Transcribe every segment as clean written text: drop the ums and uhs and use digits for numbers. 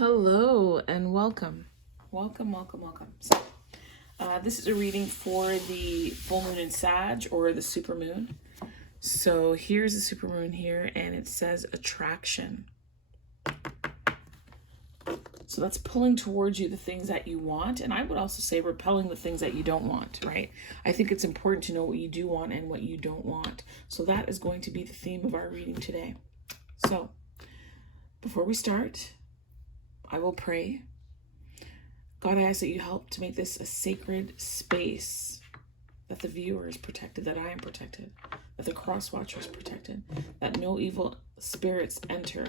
Hello and welcome. Welcome. So, this is a reading for the full moon in Sag or the supermoon. So here's the supermoon here and it says attraction. So that's pulling towards you the things that you want. And I would also say repelling the things that you don't want, right? I think it's important to know what you do want and what you don't want. So that is going to be the theme of our reading today. So before we start, I will pray. God, I ask that you help to make this a sacred space, that the viewer is protected, that I am protected, that the cross watcher is protected, that no evil spirits enter,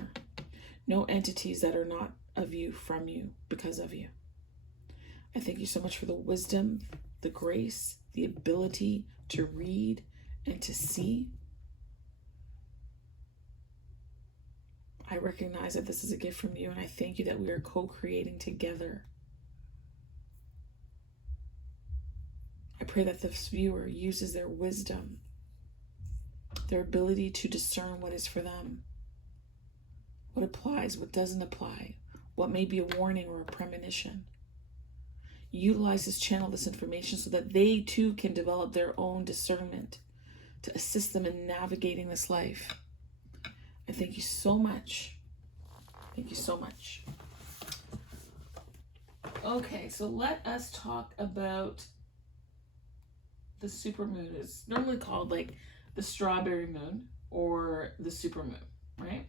no entities that are not of you, from you, because of you. I thank you so much for the wisdom, the grace, the ability to read and to see. I recognize that this is a gift from you, and I thank you that we are co-creating together. I pray that this viewer uses their wisdom, their ability to discern what is for them, what applies, what doesn't apply, what may be a warning or a premonition. Utilize this channel, this information, so that they too can develop their own discernment to assist them in navigating this life. I thank you so much. Thank you so much. Okay, so let us talk about the supermoon. It's normally called like the strawberry moon or the supermoon, right?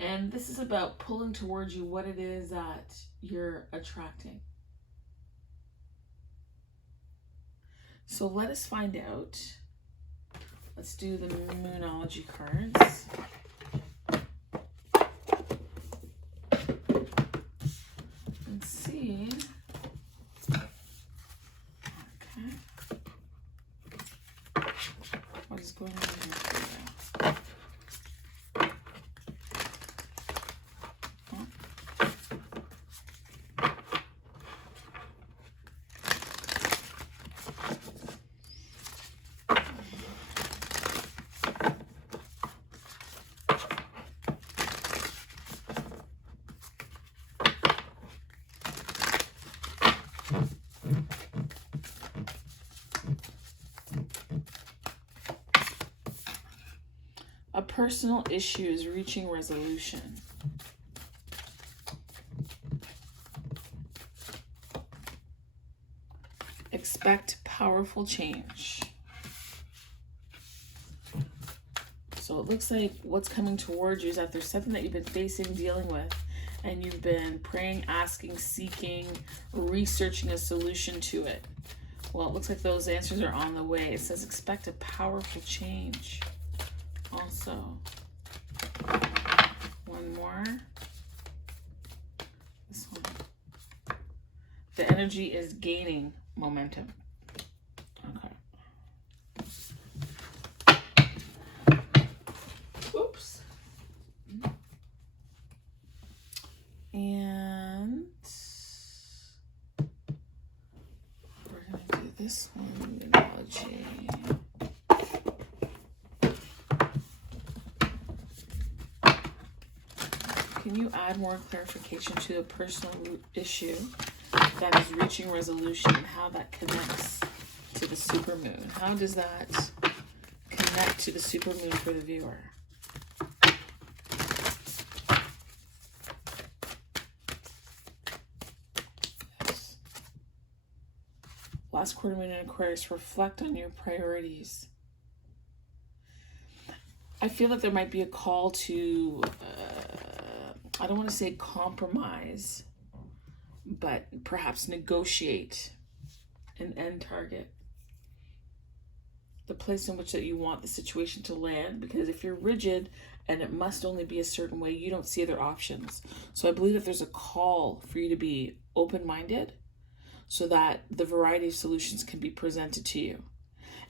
And this is about pulling towards you what it is that you're attracting. So let us find out. Let's do the moonology cards. Let's see. Okay. What is going on here for you? A personal issue is reaching resolution. Expect powerful change. So it looks like what's coming towards you is that there's something that you've been facing, dealing with, and you've been praying, asking, seeking, researching a solution to it. Well, it looks like those answers are on the way. It says expect a powerful change. Also, one more. This one. The energy is gaining momentum. Okay. Oops. And we're going to do this one, numerology. Can you add more clarification to a personal issue that is reaching resolution and how that connects to the supermoon? How does that connect to the supermoon for the viewer? Yes. Last quarter moon in Aquarius, reflect on your priorities. I feel that there might be a call to I don't want to say compromise, but perhaps negotiate an end target. The place in which that you want the situation to land, because if you're rigid and it must only be a certain way, you don't see other options. So I believe that there's a call for you to be open-minded so that the variety of solutions can be presented to you.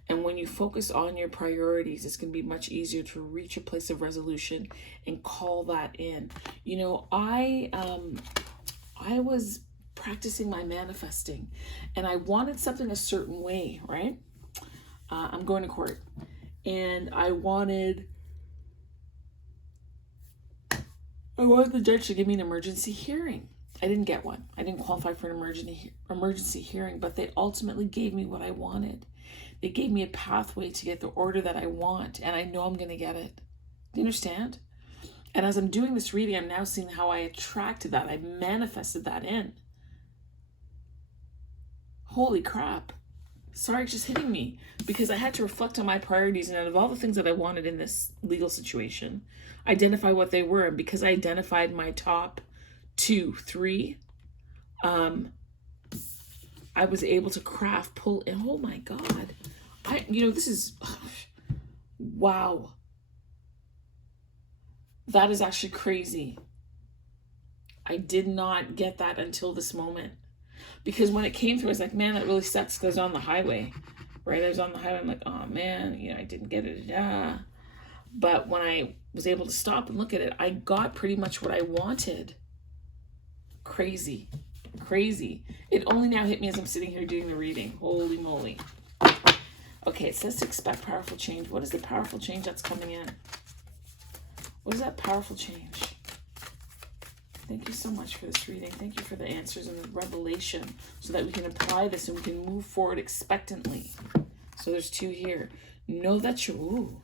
And when you focus on your priorities, it's going to be much easier to reach a place of resolution and call that in. You know, I was practicing my manifesting and I wanted something a certain way, right? I'm going to court and I wanted I wanted the judge to give me an emergency hearing. I didn't get one. I didn't qualify for an emergency hearing, but they ultimately gave me what I wanted. They gave me a pathway to get the order that I want, and I know I'm going to get it. Do you understand? And as I'm doing this reading, I'm now seeing how I attracted that. I manifested that in. Holy crap. Sorry, it's just hitting me because I had to reflect on my priorities, and out of all the things that I wanted in this legal situation, identify what they were. And because I identified my top 2, 3, I was able to pull in. Oh my God. This is, wow. That is actually crazy. I did not get that until this moment. Because when it came through, I was like, man, that really sucks because I was on the highway, right? I was on the highway. I'm like, oh man, I didn't get it. Yeah. But when I was able to stop and look at it, I got pretty much what I wanted. Crazy. Crazy. It only now hit me as I'm sitting here doing the reading. Holy moly. Okay, it says to expect powerful change. What is the powerful change that's coming in? What is that powerful change? Thank you so much for this reading. Thank you for the answers and the revelation so that we can apply this and we can move forward expectantly. So there's 2 here. Know that you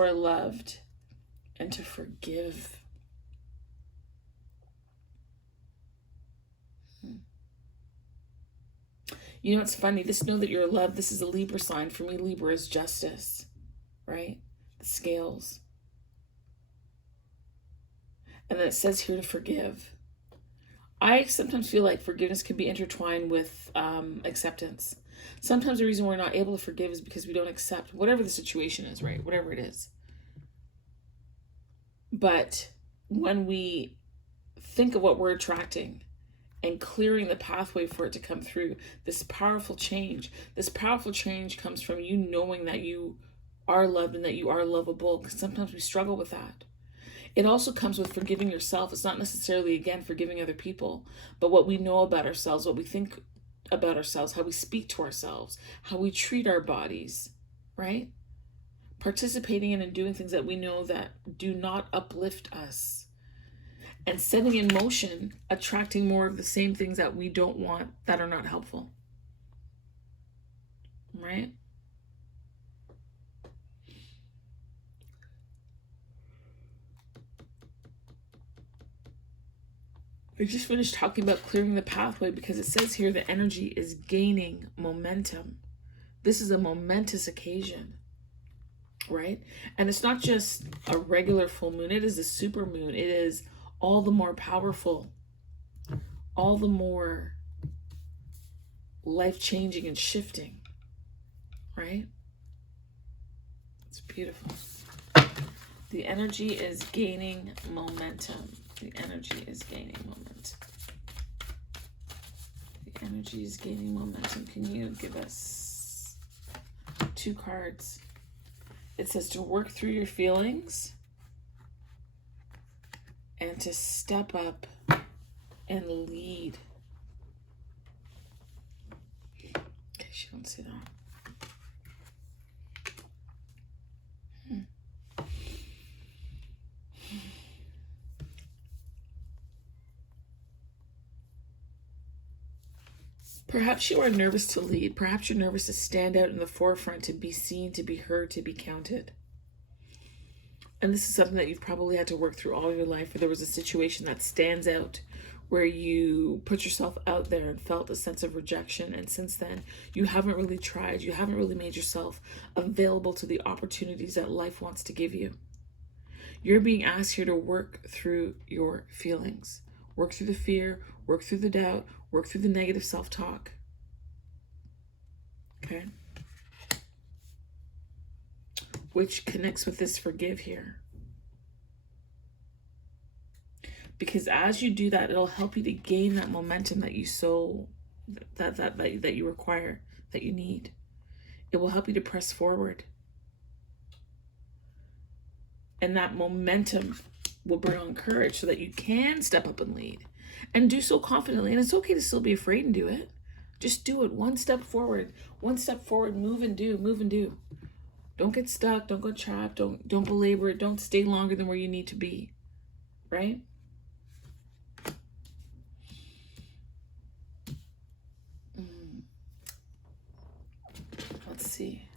are loved and to forgive. You know, it's funny. This know that you're loved. This is a Libra sign. For me, Libra is justice, right? The scales. And then it says here to forgive. I sometimes feel like forgiveness can be intertwined with acceptance. Sometimes the reason we're not able to forgive is because we don't accept whatever the situation is, right? Whatever it is. But when we think of what we're attracting and clearing the pathway for it to come through, this powerful change comes from you knowing that you are loved and that you are lovable, because sometimes we struggle with that. It also comes with forgiving yourself. It's not necessarily, again, forgiving other people, but what we know about ourselves, what we think about ourselves, how we speak to ourselves, how we treat our bodies, right? Participating in and doing things that we know that do not uplift us. And setting in motion, attracting more of the same things that we don't want, that are not helpful. Right? I just finished talking about clearing the pathway because it says here the energy is gaining momentum. This is a momentous occasion, right? And it's not just a regular full moon. It is a super moon. It is all the more powerful, all the more life-changing and shifting, right? It's beautiful. The energy is gaining momentum. The energy is gaining momentum. The energy is gaining momentum. Can you give us 2 cards? It says to work through your feelings and to step up and lead. Okay, she don't say that. Perhaps you are nervous to lead. Perhaps you're nervous to stand out in the forefront, to be seen, to be heard, to be counted. And this is something that you've probably had to work through all your life, where there was a situation that stands out, where you put yourself out there and felt a sense of rejection. And since then, you haven't really tried. You haven't really made yourself available to the opportunities that life wants to give you. You're being asked here to work through your feelings. Work through the fear, work through the doubt, work through the negative self-talk. Okay? Which connects with this forgive here. Because as you do that, it'll help you to gain that momentum that you that you require, that you need. It will help you to press forward. And that momentum will bring on courage so that you can step up and lead and do so confidently. And it's okay to still be afraid and do it. Just do it. One step forward, move and do. Don't get stuck. Don't go trapped. Don't belabor it. Don't stay longer than where you need to be. right? Let's see.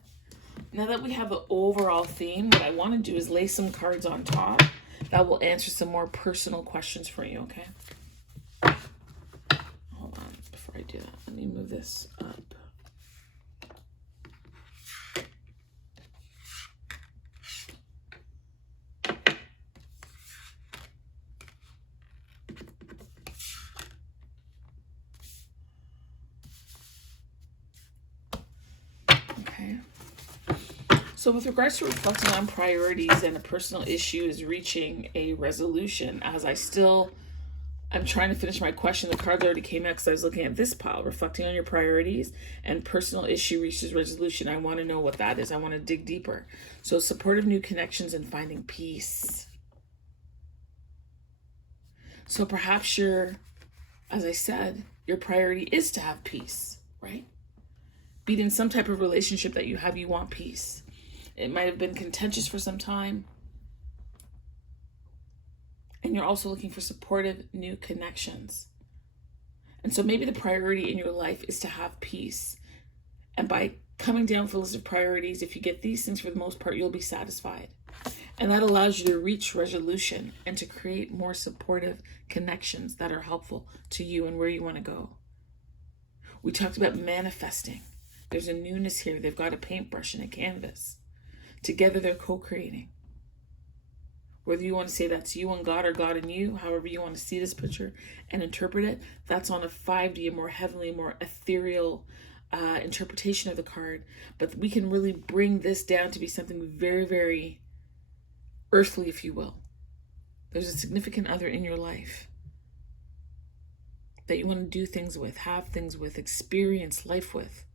Now that we have the overall theme, what I want to do is lay some cards on top that will answer some more personal questions for you, okay? Hold on, before I do that, let me move this up. Okay. So with regards to reflecting on priorities and a personal issue is reaching a resolution, as I'm trying to finish my question. The cards already came out because I was looking at this pile, reflecting on your priorities and personal issue reaches resolution. I want to know what that is. I want to dig deeper. So supportive new connections and finding peace. So perhaps as I said, your priority is to have peace, right? Be it in some type of relationship that you have, you want peace. It might have been contentious for some time. And you're also looking for supportive new connections. And so maybe the priority in your life is to have peace. And by coming down with a list of priorities, if you get these things for the most part, you'll be satisfied. And that allows you to reach resolution and to create more supportive connections that are helpful to you and where you want to go. We talked about manifesting. There's a newness here. They've got a paintbrush and a canvas. Together they're co-creating. Whether you want to say that's you and God or God and you, however you want to see this picture and interpret it, that's on a 5D, a more heavenly, more ethereal interpretation of the card. But we can really bring this down to be something very, very earthly, if you will. There's a significant other in your life that you want to do things with, have things with, experience life with.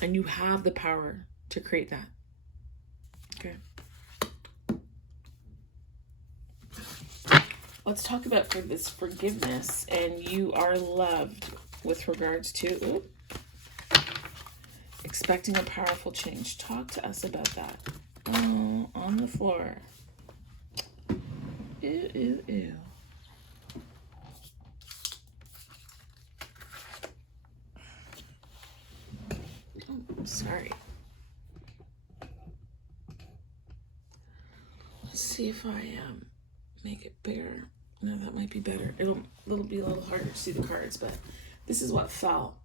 And you have the power to create that. Okay. Let's talk about for this forgiveness, and you are loved with regards to expecting a powerful change. Talk to us about that. Oh, on the floor. Ew, ew, ew. Oh, I'm sorry. Let's see if I make it bigger. No, that might be better. It'll be a little harder to see the cards, but this is what fell.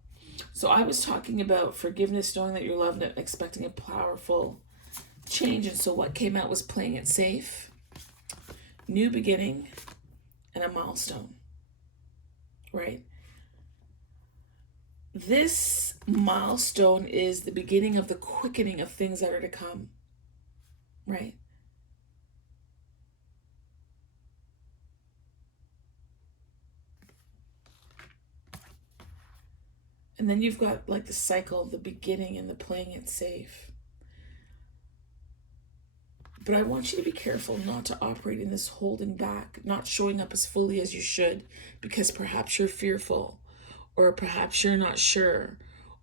So I was talking about forgiveness, knowing that you're loved, and expecting a powerful change. And so what came out was playing it safe, new beginning, and a milestone, right? This milestone is the beginning of the quickening of things that are to come, right? And then you've got like the cycle, the beginning and the playing it safe. But I want you to be careful not to operate in this holding back, not showing up as fully as you should, because perhaps you're fearful, or perhaps you're not sure,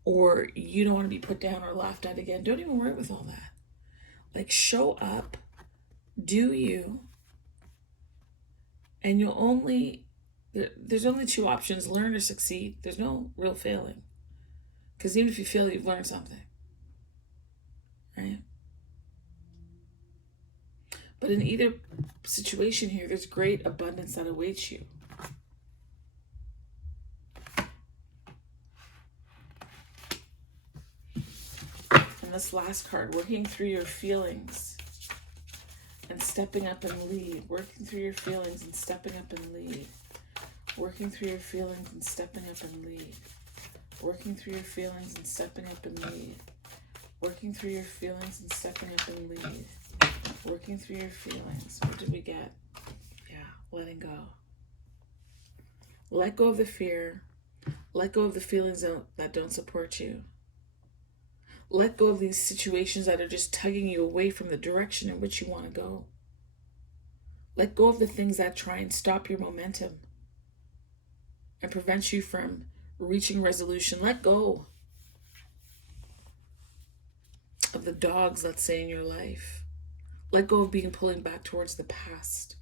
or you don't want to be put down or laughed at again. Don't even worry with all that. Like, show up, do you, and there's only two options: learn or succeed. There's no real failing. Because even if you fail, you've learned something, right? But in either situation here, there's great abundance that awaits you. And this last card, working through your feelings and stepping up and lead. Working through your feelings and stepping up and lead. Working through your feelings and stepping up and lead. Working through your feelings and stepping up and lead. Working through your feelings and stepping up and lead. Working through your feelings. What did we get? Yeah, letting go. Let go of the fear. Let go of the feelings that don't support you. Let go of these situations that are just tugging you away from the direction in which you want to go. Let go of the things that try and stop your momentum and prevent you from reaching resolution. Let go of the dogs, let's say, in your life. Let go of pulling back towards the past.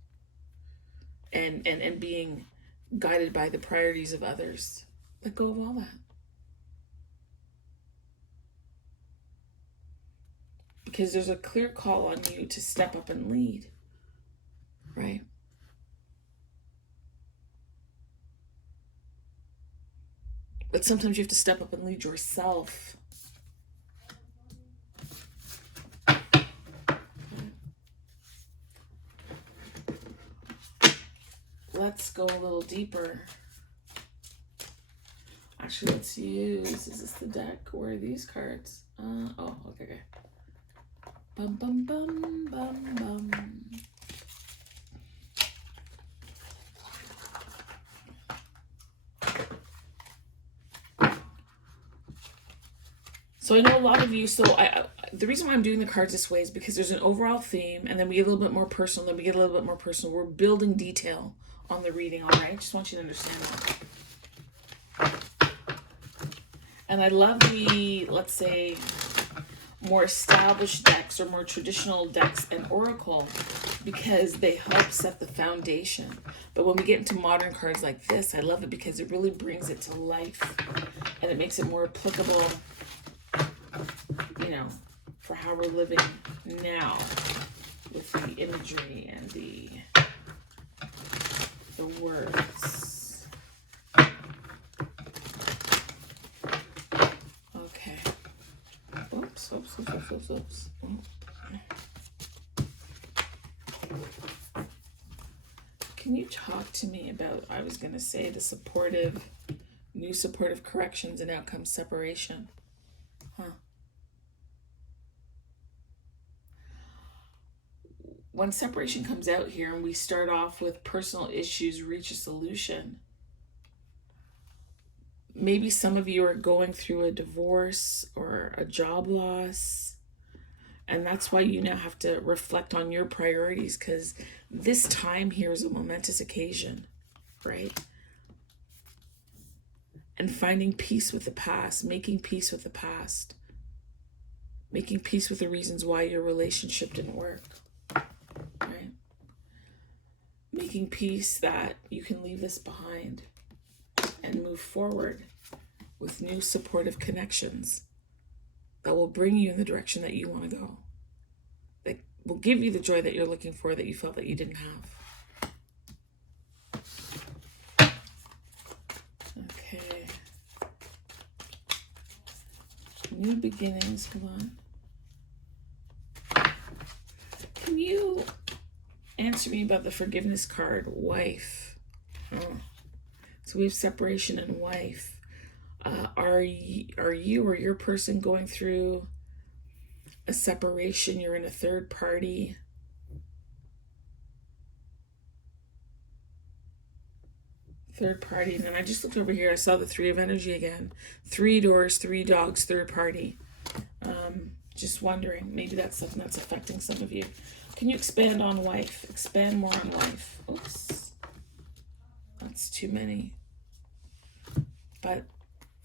and being guided by the priorities of others. Let go of all that. Because there's a clear call on you to step up and lead, right? But sometimes you have to step up and lead yourself. Let's go a little deeper. Actually, let's use, is this the deck or are these cards? Oh, okay. Bum, bum, bum, bum, bum. So I know a lot of you, the reason why I'm doing the cards this way is because there's an overall theme, and then we get a little bit more personal, then we get a little bit more personal. We're building detail on the reading, all right? Just want you to understand that. And I love the, let's say, more established decks or more traditional decks and oracle because they help set the foundation. But when we get into modern cards like this, I love it because it really brings it to life and it makes it more applicable, you know, for how we're living now with the imagery and the words. Okay. Oops. Can you talk to me about, I was going to say, the new supportive corrections and outcome separation? When separation comes out here and we start off with personal issues reach a solution, maybe some of you are going through a divorce or a job loss, and that's why you now have to reflect on your priorities, because this time here is a momentous occasion, right? And finding peace with the past, making peace with the past, making peace with the reasons why your relationship didn't work. Right? Making peace that you can leave this behind and move forward with new supportive connections that will bring you in the direction that you want to go, that will give you the joy that you're looking for that you felt that you didn't have. Okay. New beginnings, come on. Can you answer me about the forgiveness card, wife? So we have separation and wife. Are you or your person going through a separation? You're in a third party. And then I just looked over here. I saw the 3 of energy again. 3 doors, 3 dogs, third party. Just wondering, maybe that's something that's affecting some of you. Can you expand on wife? Expand more on wife. Oops. That's too many. But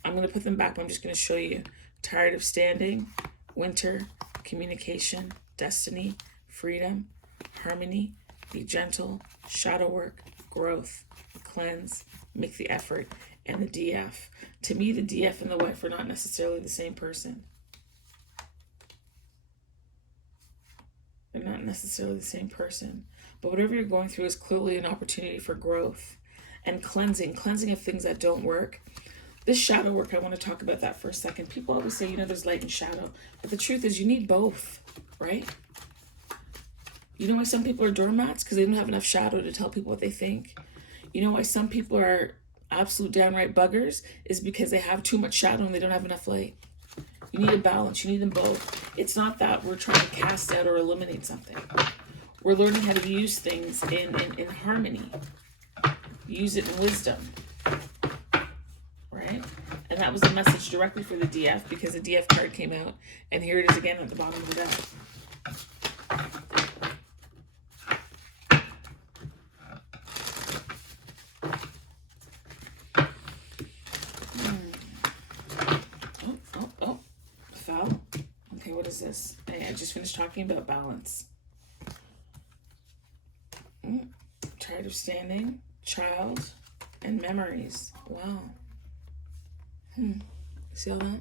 I'm going to put them back. I'm just going to show you. Tired of standing, winter, communication, destiny, freedom, harmony, be gentle, shadow work, growth, cleanse, make the effort, and the DF. To me, the DF and the wife are not necessarily the same person. They're not necessarily the same person. But whatever you're going through is clearly an opportunity for growth and cleansing of things that don't work. This shadow work, I want to talk about that for a second. People always say, there's light and shadow. But the truth is you need both, right? You know why some people are doormats? Because they don't have enough shadow to tell people what they think. You know why some people are absolute downright buggers? Is because they have too much shadow and they don't have enough light. You need a balance. You need them both. It's not that we're trying to cast out or eliminate something. We're learning how to use things in harmony. Use it in wisdom. Right? And that was a message directly for the DF because the DF card came out. And here it is again at the bottom of the deck. This. I just finished talking about balance. understanding, child, and memories. Wow. See all that?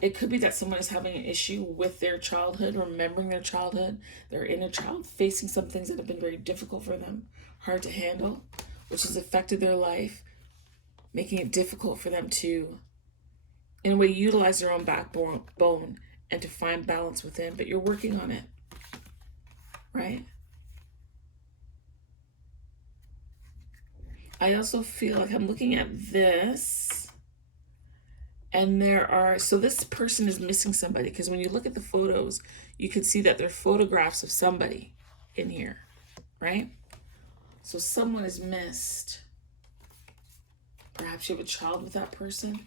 It could be that someone is having an issue with their childhood, remembering their childhood, their inner child, facing some things that have been very difficult for them, hard to handle, which has affected their life, making it difficult for them to, in a way, utilize their own backbone and to find balance within. But you're working on it, right? I also feel like I'm looking at this, and so this person is missing somebody, because when you look at the photos, you can see that there are photographs of somebody in here, right? So someone is missed. Perhaps you have a child with that person.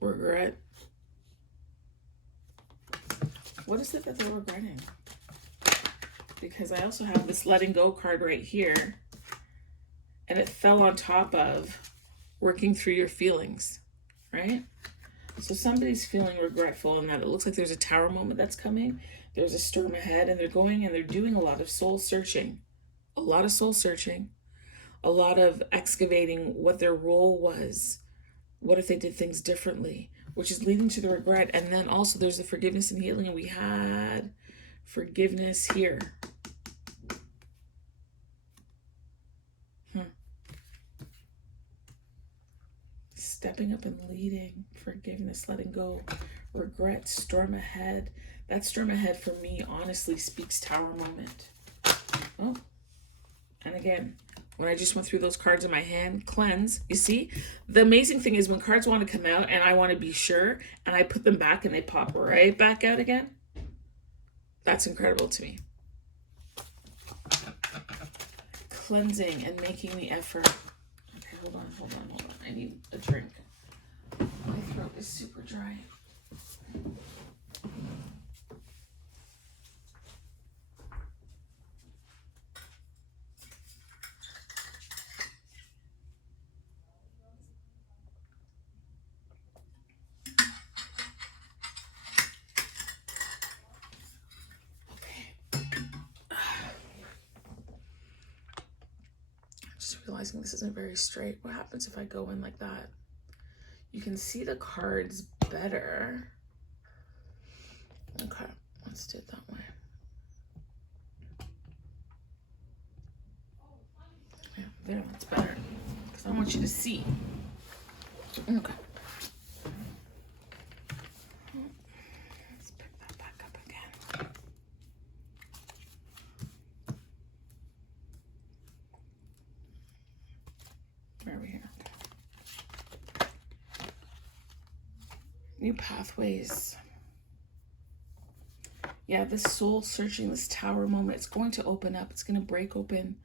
Regret. What is it that they're regretting? Because I also have this letting go card right here, and it fell on top of working through your feelings, right? So somebody's feeling regretful in that it looks like there's a tower moment that's coming. There's a storm ahead, and they're going and they're doing a lot of soul searching. A lot of soul searching. A lot of excavating what their role was. What if they did things differently? Which is leading to the regret. And then also there's the forgiveness and healing. And we had forgiveness here. Stepping up and leading. Forgiveness, letting go. Regret, storm ahead. That storm ahead for me honestly speaks tower moment. Oh. And again, when I just went through those cards in my hand, cleanse, you see? The amazing thing is when cards want to come out and I want to be sure, and I put them back and they pop right back out again. That's incredible to me. Cleansing and making the effort. Okay, hold on. I need a drink. My throat is super dry. Realizing this isn't very straight. What happens if I go in like that? You can see the cards better. Okay, let's do it that way. Yeah, there, that's better. Because I want you to see. Okay. Let's pick that back up again. Where are we here? New pathways. Yeah, this soul searching, this tower moment, it's going to open up. It's going to break open,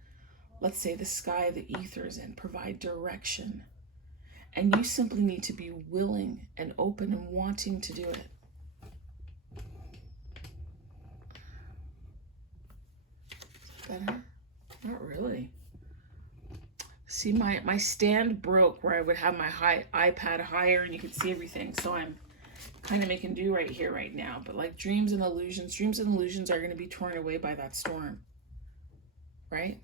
let's say, the sky, the ethers, and provide direction. And you simply need to be willing and open and wanting to do it. Better? Not really. See, my stand broke where I would have my iPad higher and you could see everything. So I'm kind of making do right here, right now. But like dreams and illusions are going to be torn away by that storm. Right?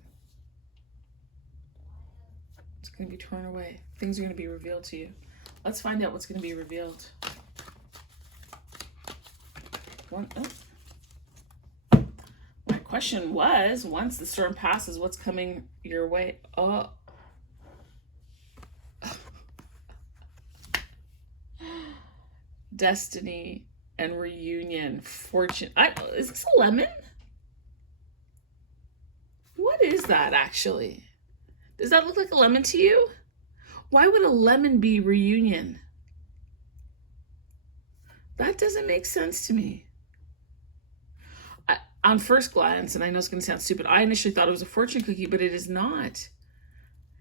It's going to be torn away. Things are going to be revealed to you. Let's find out what's going to be revealed. My question was, once the storm passes, what's coming your way? Oh. Destiny and reunion, fortune. Is this a lemon? What is that actually? Does that look like a lemon to you? Why would a lemon be reunion? That doesn't make sense to me. On first glance, and I know it's going to sound stupid, I initially thought it was a fortune cookie, but it is not.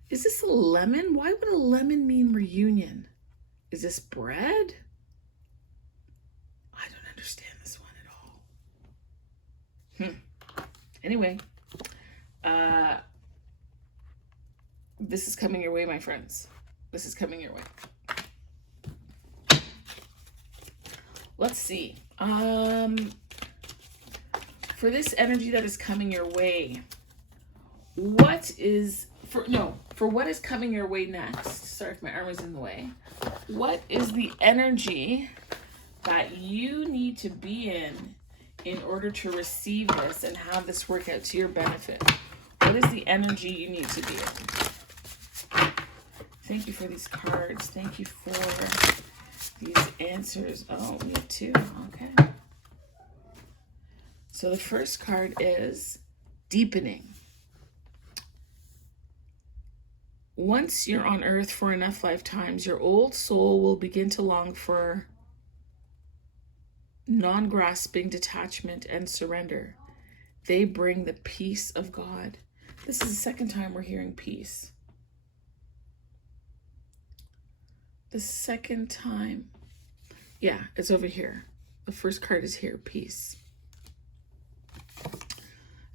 Is this a lemon? Why would a lemon mean reunion? Is this bread? I don't understand this Anyway, this is coming your way, my friends. This is coming your way. Let's see. For this energy that is coming your way, for what is coming your way next? Sorry if my arm is in the way. What is the energy that you need to be in order to receive this and have this work out to your benefit? What is the energy you need to be in? Thank you for these cards. Thank you for these answers. Oh, we have two. Okay. So the first card is deepening. Once you're on earth for enough lifetimes, your old soul will begin to long for non-grasping detachment and surrender. They bring the peace of God. This is the second time we're hearing peace. The second time. Yeah, it's over here. The first card is here, peace.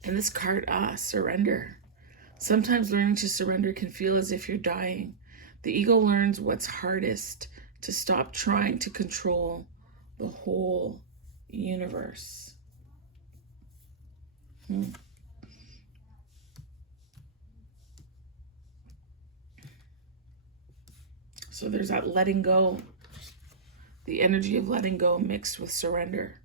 And this card, surrender. Sometimes learning to surrender can feel as if you're dying. The ego learns what's hardest: to stop trying to control the whole universe. So there's that letting go, the energy of letting go mixed with surrender.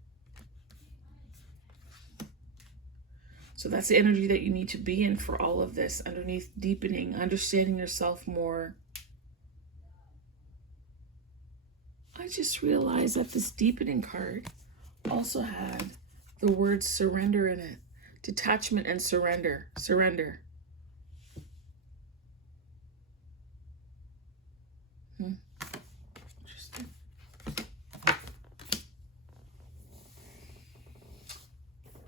So that's the energy that you need to be in for all of this, underneath deepening, understanding yourself more. I just realized that this deepening card also had the word surrender in it. Detachment and surrender. Surrender. Interesting.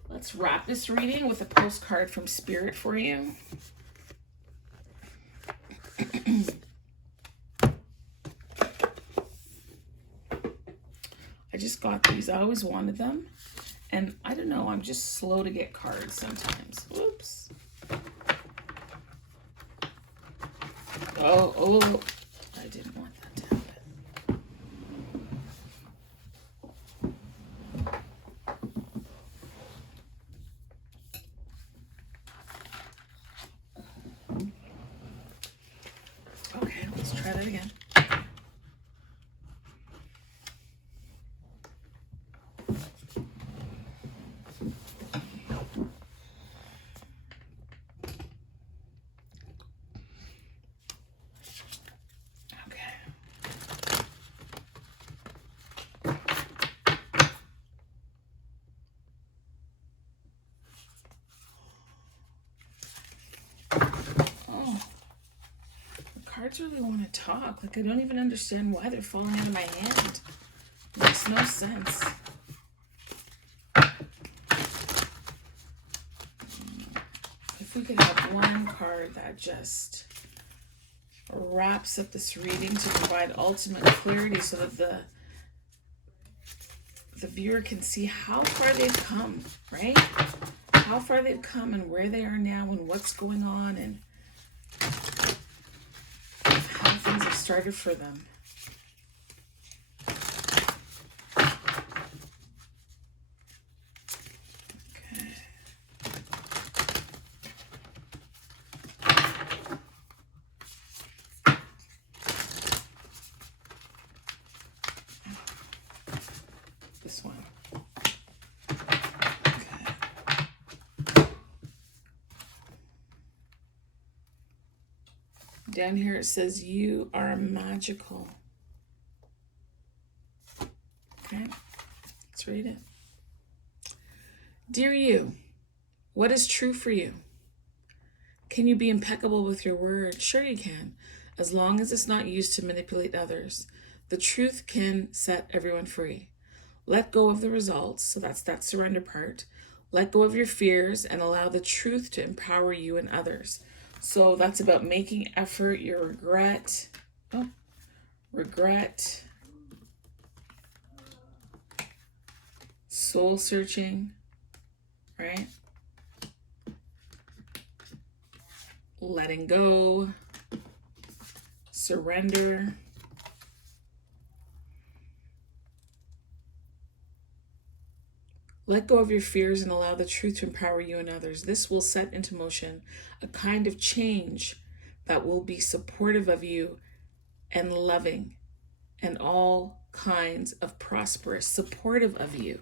Let's wrap this reading with a postcard from Spirit for you. I just got these. I always wanted them. And I don't know, I'm just slow to get cards sometimes. Whoops. Oh, I didn't want that to happen. Okay, let's try that again. Cards really want to talk. Like, I don't even understand why they're falling out of my hand. It makes no sense. If we could have one card that just wraps up this reading to provide ultimate clarity so that the viewer can see how far they've come, right? How far they've come and where they are now and what's going on and how things have started for them. Okay. This one. Okay. Down here it says, you are magical. Okay, let's read it. Dear you, what is true for you? Can you be impeccable with your word? Sure you can, as long as it's not used to manipulate others. The truth can set everyone free. Let go of the results, so that's that surrender part. Let go of your fears and allow the truth to empower you and others. So that's about making effort, your regret, soul searching, right? Letting go, surrender. Let go of your fears and allow the truth to empower you and others. This will set into motion a kind of change that will be supportive of you and loving and all kinds of prosperous, supportive of you.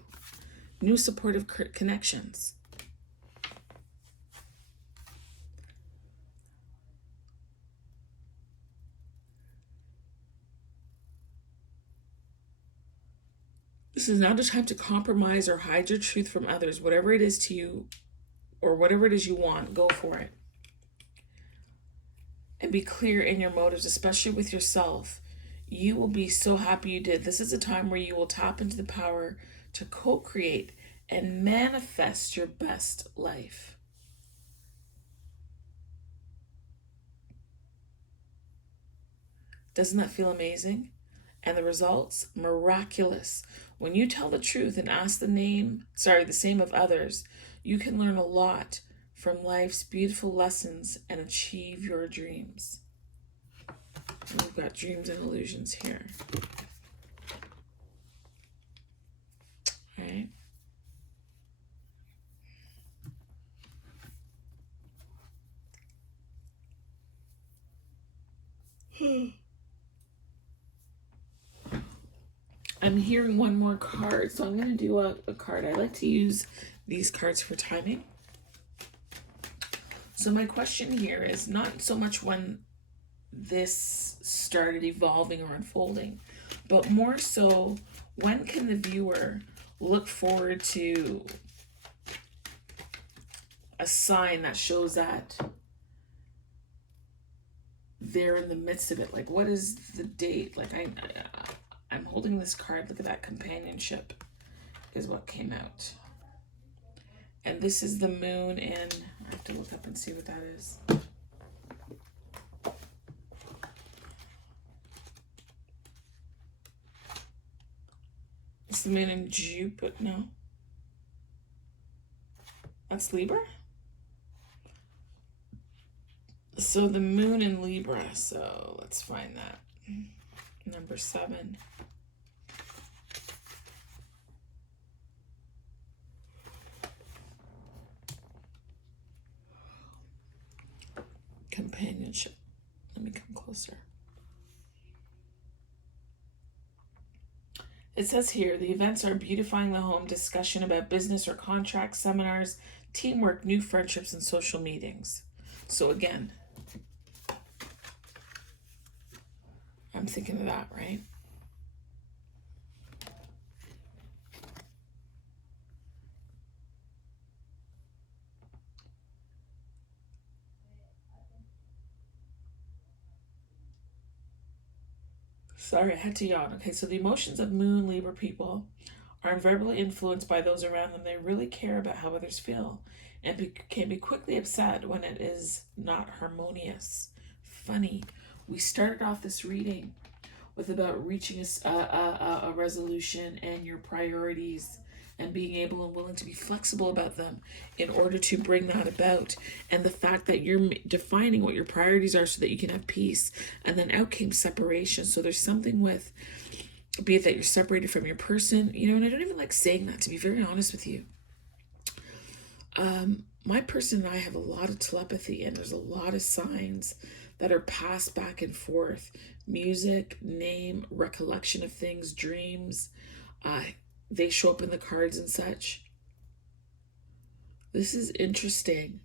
New supportive connections. This is not a time to compromise or hide your truth from others. Whatever it is to you or whatever it is you want, go for it. And be clear in your motives, especially with yourself. You will be so happy you did. This is a time where you will tap into the power to co-create and manifest your best life. Doesn't that feel amazing? And the results? Miraculous. When you tell the truth and ask the same of others, you can learn a lot from life's beautiful lessons and achieve your dreams. And we've got dreams and illusions here. All right. I'm hearing one more card, so I'm going to do a card. I like to use these cards for timing. So my question here is not so much when this started evolving or unfolding, but more so, when can the viewer look forward to a sign that shows that they're in the midst of it? Like, what is the date? Like, I'm holding this card. Look at that. Companionship is what came out. And this is the moon in, I have to look up and see what that is. It's the moon in Jupiter, no. That's Libra? So the moon in Libra, so let's find that. Number 7. Companionship. Let me come closer. It says here, the events are beautifying the home, discussion about business or contracts, seminars, teamwork, new friendships, and social meetings. So again, I'm thinking of that, right? Sorry, I had to yawn. Okay, so the emotions of Moon Libra people are invariably influenced by those around them. They really care about how others feel and can be quickly upset when it is not harmonious. Funny, we started off this reading with about reaching a resolution and your priorities and being able and willing to be flexible about them in order to bring that about. And the fact that you're defining what your priorities are so that you can have peace. And then out came separation. So there's something with, be it that you're separated from your person, you know, and I don't even like saying that, to be very honest with you. My person and I have a lot of telepathy, and there's a lot of signs that are passed back and forth. Music, name, recollection of things, dreams. They show up in the cards and such. This is interesting.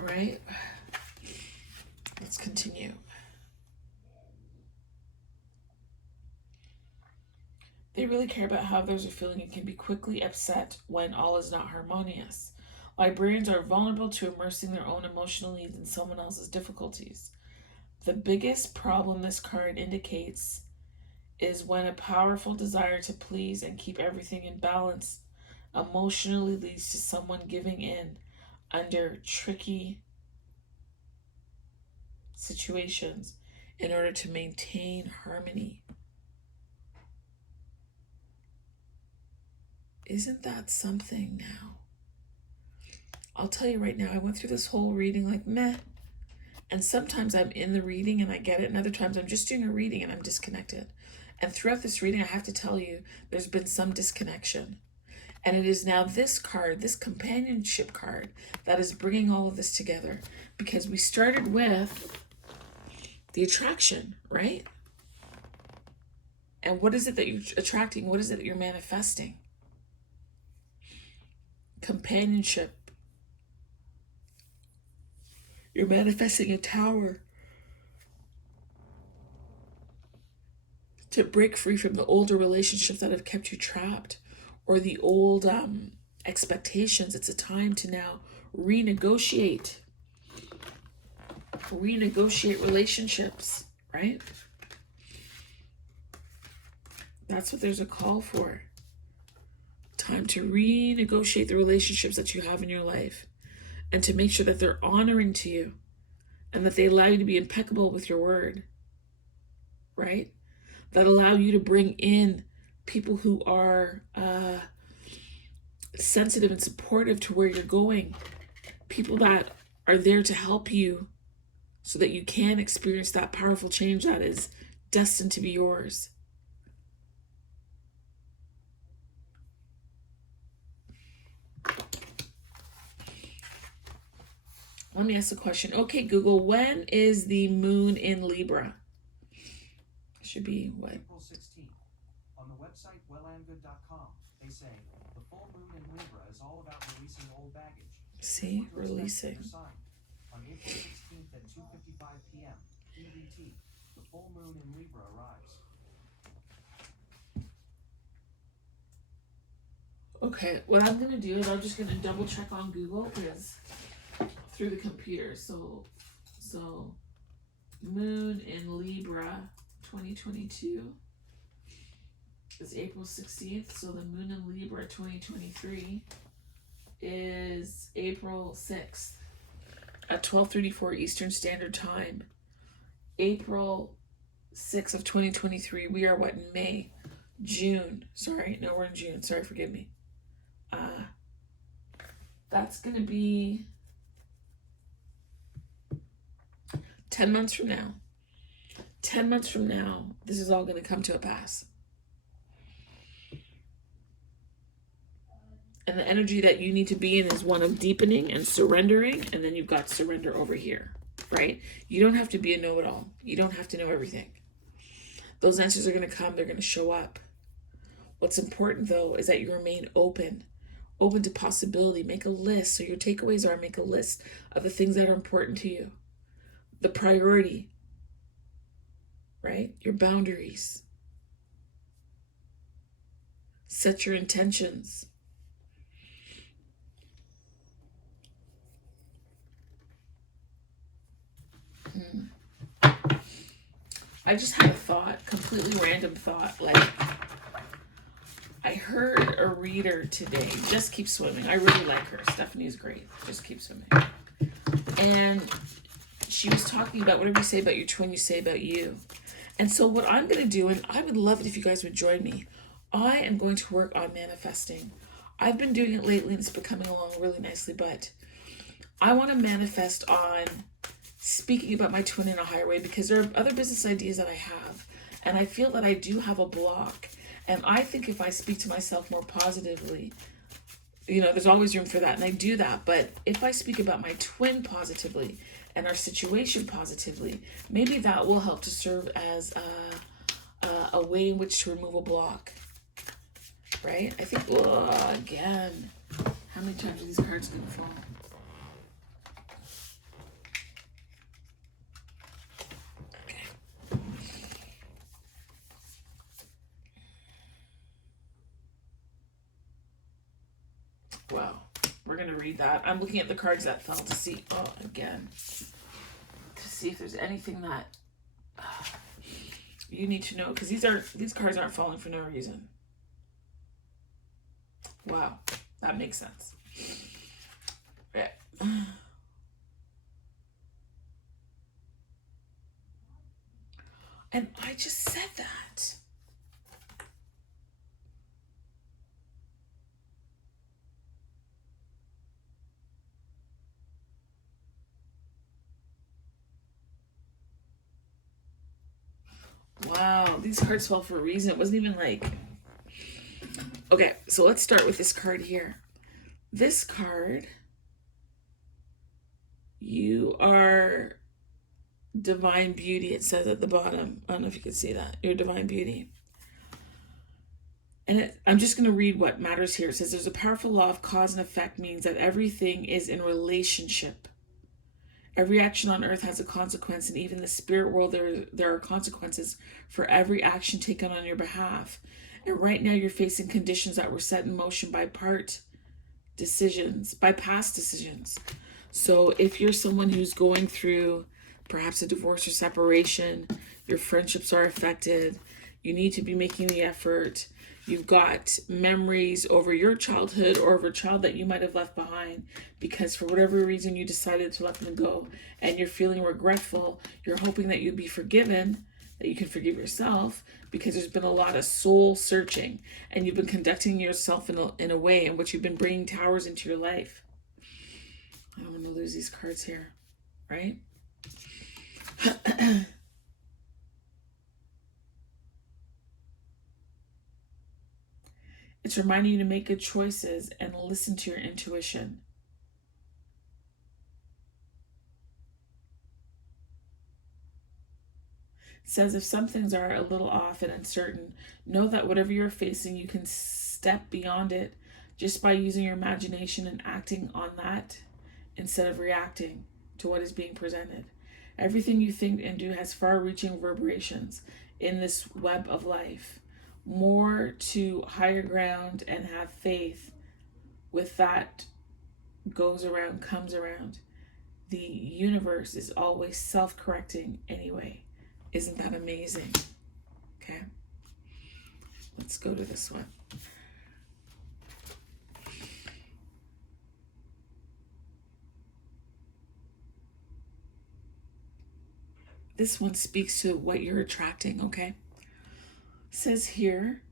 All right. Let's continue. They really care about how others are feeling and can be quickly upset when all is not harmonious. Librarians are vulnerable to immersing their own emotional needs in someone else's difficulties. The biggest problem this card indicates is when a powerful desire to please and keep everything in balance emotionally leads to someone giving in under tricky situations in order to maintain harmony. Isn't that something now? I'll tell you right now, I went through this whole reading like meh. And sometimes I'm in the reading and I get it, and other times I'm just doing a reading and I'm disconnected. And throughout this reading, I have to tell you, there's been some disconnection. And it is now this card, this companionship card, that is bringing all of this together. Because we started with the attraction, right? And what is it that you're attracting? What is it that you're manifesting? Companionship. You're manifesting a tower to break free from the older relationships that have kept you trapped, or the old expectations. It's a time to now renegotiate relationships, right? That's what there's a call for. Time to renegotiate the relationships that you have in your life, and to make sure that they're honoring to you and that they allow you to be impeccable with your word, right? That allow you to bring in people who are sensitive and supportive to where you're going. People that are there to help you so that you can experience that powerful change that is destined to be yours. Let me ask a question. Okay, Google, when is the moon in Libra? Should be what? April 16th. On the website wellandgood.com, they say the full moon in Libra is all about releasing old baggage. See, releasing. On April 16th at 2:55 p.m. EDT, the full moon in Libra arrives. Okay, what I'm going to do is I'm just going to double check on Google because through the computer. So moon in Libra 2022 is April 16th. So the moon in Libra 2023 is April 6th at 12:34 Eastern Standard Time. April 6th of 2023. We are what, in May? June. Sorry, no, we're in June. Sorry, forgive me. That's going to be 10 months from now. 10 months from now, this is all going to come to a pass. And the energy that you need to be in is one of deepening and surrendering, and then you've got surrender over here, right? You don't have to be a know-it-all. You don't have to know everything. Those answers are going to come. They're going to show up. What's important, though, is that you remain open to possibility. Make a list. So your takeaways are, make a list of the things that are important to you. The priority, right? Your boundaries. Set your intentions. I just had a thought, completely random thought, like I heard a reader today, Just Keep Swimming. I really like her. Stephanie's great. Just Keep Swimming. And she was talking about whatever you say about your twin, you say about you. And so what I'm going to do, and I would love it if you guys would join me, I am going to work on manifesting. I've been doing it lately and it's been coming along really nicely, but I want to manifest on speaking about my twin in a higher way, because there are other business ideas that I have, and I feel that I do have a block. And I think if I speak to myself more positively, there's always room for that, and I do that. But if I speak about my twin positively and our situation positively, maybe that will help to serve as a way in which to remove a block, right? I think, again, how many times are these cards going to fall? Wow, we're going to read that. I'm looking at the cards that fell to see, again, to see if there's anything that you need to know, because these cards aren't falling for no reason. Wow, that makes sense. Yeah. And I just said that. these cards fell for a reason. It wasn't even like... Okay, so let's start with this card here. This card, you are divine beauty, it says at the bottom. I don't know if you can see that. You're divine beauty. And I'm just going to read what matters here. It says there's a powerful law of cause and effect, means that everything is in relationship. Every action on earth has a consequence, and even in the spirit world, there are consequences for every action taken on your behalf. And right now you're facing conditions that were set in motion by past decisions. So if you're someone who's going through perhaps a divorce or separation, your friendships are affected, you need to be making the effort. You've got memories over your childhood or over a child that you might have left behind because for whatever reason you decided to let them go, and you're feeling regretful. You're hoping that you'd be forgiven, that you can forgive yourself, because there's been a lot of soul searching, and you've been conducting yourself in a way in which you've been bringing towers into your life. I don't want to lose these cards here, right? It's reminding you to make good choices and listen to your intuition. It says if some things are a little off and uncertain, know that whatever you're facing, you can step beyond it just by using your imagination and acting on that instead of reacting to what is being presented. Everything you think and do has far-reaching reverberations in this web of life. More to higher ground and have faith with that goes around, comes around. The universe is always self-correcting anyway. Isn't that amazing? Okay. Let's go to this one. This one speaks to what you're attracting, okay? It says here,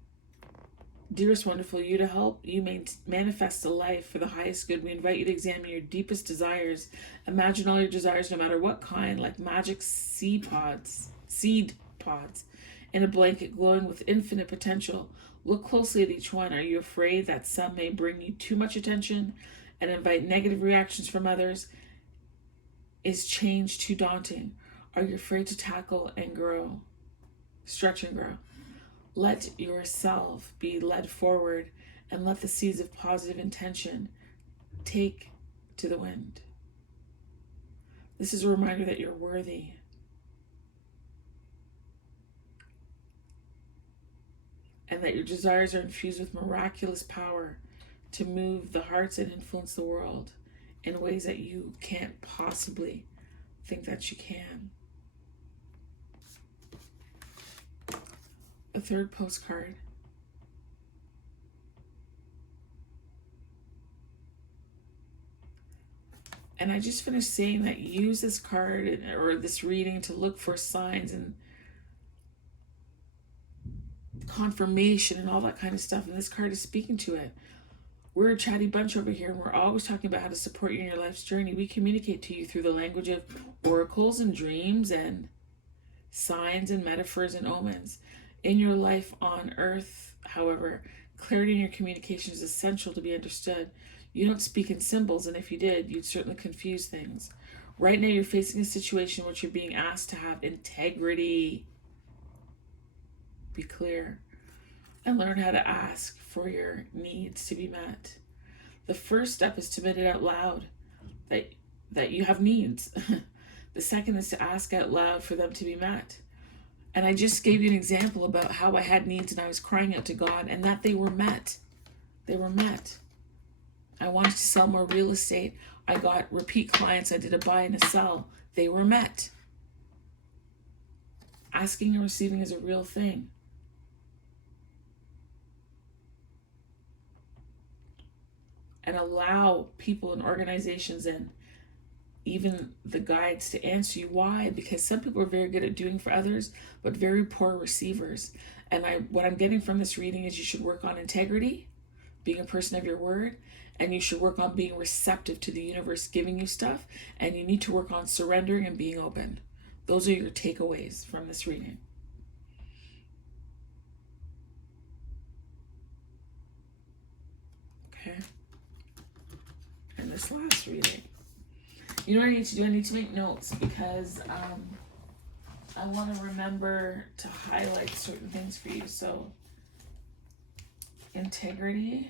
dearest wonderful, you to help you manifest a life for the highest good. We invite you to examine your deepest desires. Imagine all your desires, no matter what kind, like magic seed pods in a blanket glowing with infinite potential. Look closely at each one. Are you afraid that some may bring you too much attention and invite negative reactions from others? Is change too daunting? Are you afraid to tackle and grow? Stretch and grow. Let yourself be led forward and let the seeds of positive intention take to the wind. This is a reminder that you're worthy. And that your desires are infused with miraculous power to move the hearts and influence the world in ways that you can't possibly think that you can. A third postcard. And I just finished saying that use this card or this reading to look for signs and confirmation and all that kind of stuff. And this card is speaking to it. We're a chatty bunch over here, and we're always talking about how to support you in your life's journey. We communicate to you through the language of oracles and dreams and signs and metaphors and omens. In your life on earth, however, clarity in your communication is essential to be understood. You don't speak in symbols, and if you did, you'd certainly confuse things. Right now, you're facing a situation in which you're being asked to have integrity. Be clear and learn how to ask for your needs to be met. The first step is to admit it out loud that you have needs. The second is to ask out loud for them to be met. And I just gave you an example about how I had needs and I was crying out to God and that they were met. They were met. I wanted to sell more real estate. I got repeat clients. I did a buy and a sell. They were met. Asking and receiving is a real thing. And allow people and organizations and even the guides to answer you. Why? Because some people are very good at doing for others, but very poor receivers. And what I'm getting from this reading is you should work on integrity, being a person of your word, and you should work on being receptive to the universe giving you stuff, and you need to work on surrendering and being open. Those are your takeaways from this reading. Okay. And this last reading. You know what I need to do? I need to make notes because I want to remember to highlight certain things for you. So, integrity,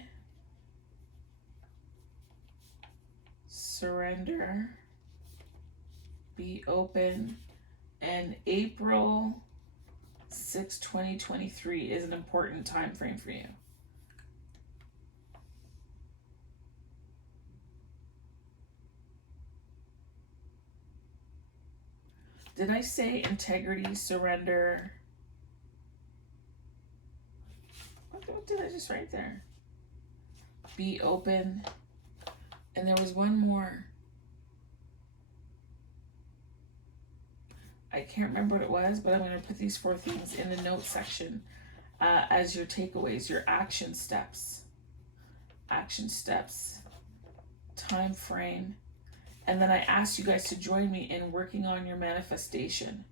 surrender, be open, and April 6, 2023 is an important time frame for you. Did I say integrity, surrender? What did I just write there? Be open. And there was one more. I can't remember what it was, but I'm going to put these 4 things in the notes section as your takeaways, your action steps. Action steps, time frame. And then I asked you guys to join me in working on your manifestation.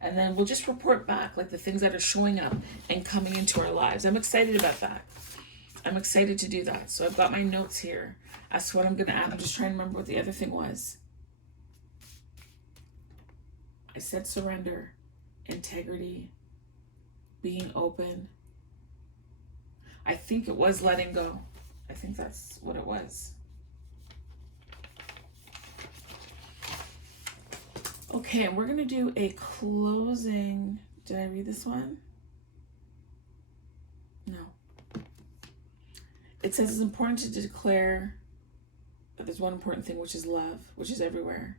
And then we'll just report back like the things that are showing up and coming into our lives. I'm excited about that. I'm excited to do that. So I've got my notes here as to what I'm going to add. I'm just trying to remember what the other thing was. I said surrender, integrity, being open. I think it was letting go. I think that's what it was. Okay, and we're going to do a closing. Did I read this one? No. It says it's important to declare that there's one important thing, which is love, which is everywhere.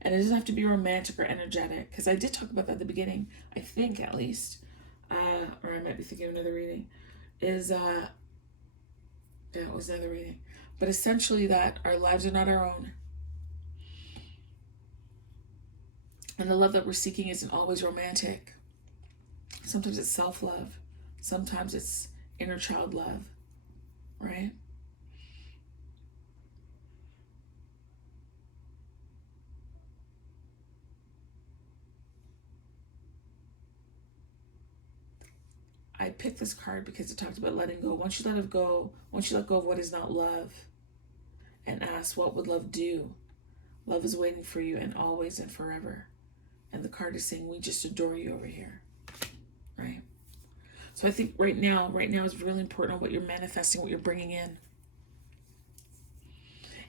And it doesn't have to be romantic or energetic, because I did talk about that at the beginning, I think at least, or I might be thinking of another reading, yeah, it was another reading. But essentially that our lives are not our own. And the love that we're seeking isn't always romantic. Sometimes it's self-love. Sometimes it's inner child love, right? I picked this card because it talked about letting go. Once you let go of what is not love, and ask, what would love do? Love is waiting for you, and always and forever. And the card is saying, we just adore you over here, right? So I think right now is really important on what you're manifesting, what you're bringing in.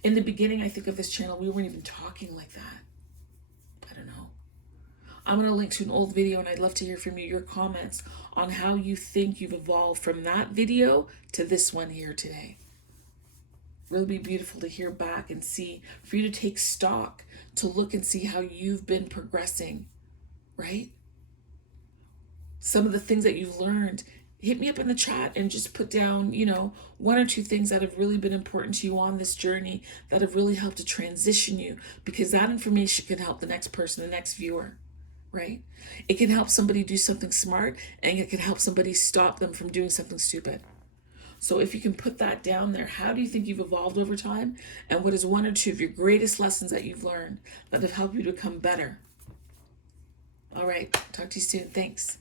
In the beginning, I think of this channel, we weren't even talking like that. I don't know. I'm going to link to an old video, and I'd love to hear from you, your comments on how you think you've evolved from that video to this one here today. Really be beautiful to hear back and see, for you to take stock, to look and see how you've been progressing, right? Some of the things that you've learned, hit me up in the chat and just put down, 1 or 2 things that have really been important to you on this journey, that have really helped to transition you, because that information can help the next person, the next viewer, right? It can help somebody do something smart, and it can help somebody stop them from doing something stupid. So if you can put that down there, how do you think you've evolved over time? And what is 1 or 2 of your greatest lessons that you've learned that have helped you to become better? All right, talk to you soon. Thanks.